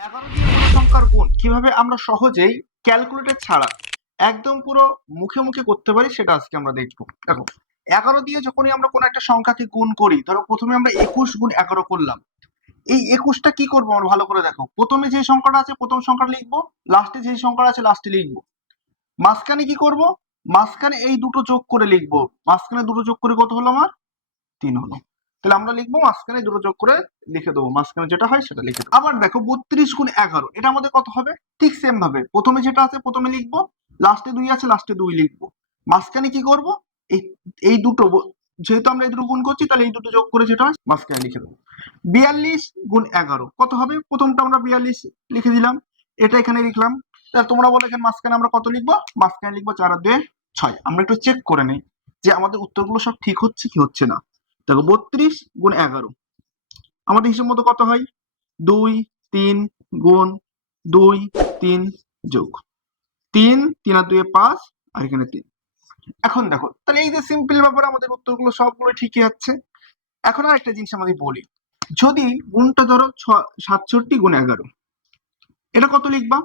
11 দিয়ে কোনো সংখ্যার গুণ কিভাবে আমরা সহজেই ক্যালকুলেটর ছাড়া একদম পুরো মুখে মুখে করতে পারি সেটা আজকে আমরা দেখবো। দেখো, 11 দিয়ে যখনই আমরা কোনো একটা সংখ্যাকে গুণ করি, ধরো প্রথমে আমরা 21 গুণ 11 করলাম। এই 21টা কি করবো আমরা ভালো করে দেখো, প্রথমে যে সংখ্যাটা আছে প্রথম সংখ্যাটা লিখবো, লাস্টে যে সংখ্যাটা আছে লাস্টে লিখবো। মাঝখানে কি করব, মাঝখানে এই দুটো যোগ করে লিখবো। মাঝখানে দুটো যোগ করে কত হলো আমার? 3 হলো। তাহলে আমরা লিখবো মাঝখানে দুটো যোগ করে লিখে দেবো, মাঝখানে যেটা হয় সেটা লিখে দেবো। আবার দেখো 32 গুণ 11 এটা আমাদের কত হবে? ঠিক সেম ভাবে প্রথমে যেটা আছে প্রথমে লিখবো, লাস্টে 2 আছে লাস্টে 2 লিখবো। মাঝখানে কি করব, এই এই দুটো যেহেতু আমরা এই দুটো গুণ করছি তাহলে এই দুটো যোগ করে যেটা হয় মাঝখানে লিখে দেবো। 42 গুণ 11 কত হবে? প্রথমটা আমরা 42 লিখে দিলাম, এটা এখানে লিখলাম। তাহলে তোমরা বলো এখানে মাঝখানে আমরা কত লিখবো? মাঝখানে লিখবো 4 আর 2 6। আমরা একটু চেক করে নেই যে আমাদের উত্তরগুলো সব ঠিক হচ্ছে কি হচ্ছে না। দেখো 32 গুণ 11 আমাদের হিসেব মতো কত হয়? 2 3 গুণ 2 3 যোগ 3 3 আর 2 5 আর এখানে 3। এখন দেখো তাহলে এই যে সিম্পল ব্যাপার, আমাদের উত্তরগুলো সবগুলো ঠিকই আছে। এখন আর একটা জিনিস আমাদের বলি, যদি গুণটা ধরো 67 গুণ 11 এটা কত লিখবা?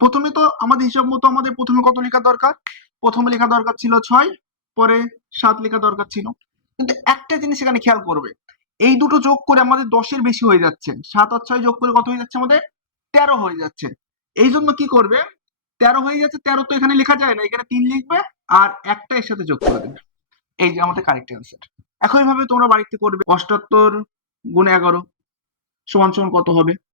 প্রথমে তো আমাদের হিসাব মতো আমাদের প্রথমে কত লেখা দরকার? প্রথমে লেখা দরকার ছিল 6, পরে 7 লেখা দরকার ছিল। কিন্তু একটা জিনিস এখানে খেয়াল করবে, এই দুটো যোগ করে আমাদের 10-এর বেশি হয়ে যাচ্ছে। 7 আর 6 যোগ করে কত হয়ে যাচ্ছে আমাদের? 13 হয়ে যাচ্ছে। এই জন্য কি করবে, 13 হয়ে যাচ্ছে, 13 তো এখানে লেখা যায় না, এখানে 3 লিখবে আর একটা এর সাথে যোগ করে দেবে। এই যে আমাদের কারেক্ট অ্যান্সার। একইভাবে তোমরা বাড়িতে করবে 78 গুণ 11 সমান সমান কত হবে?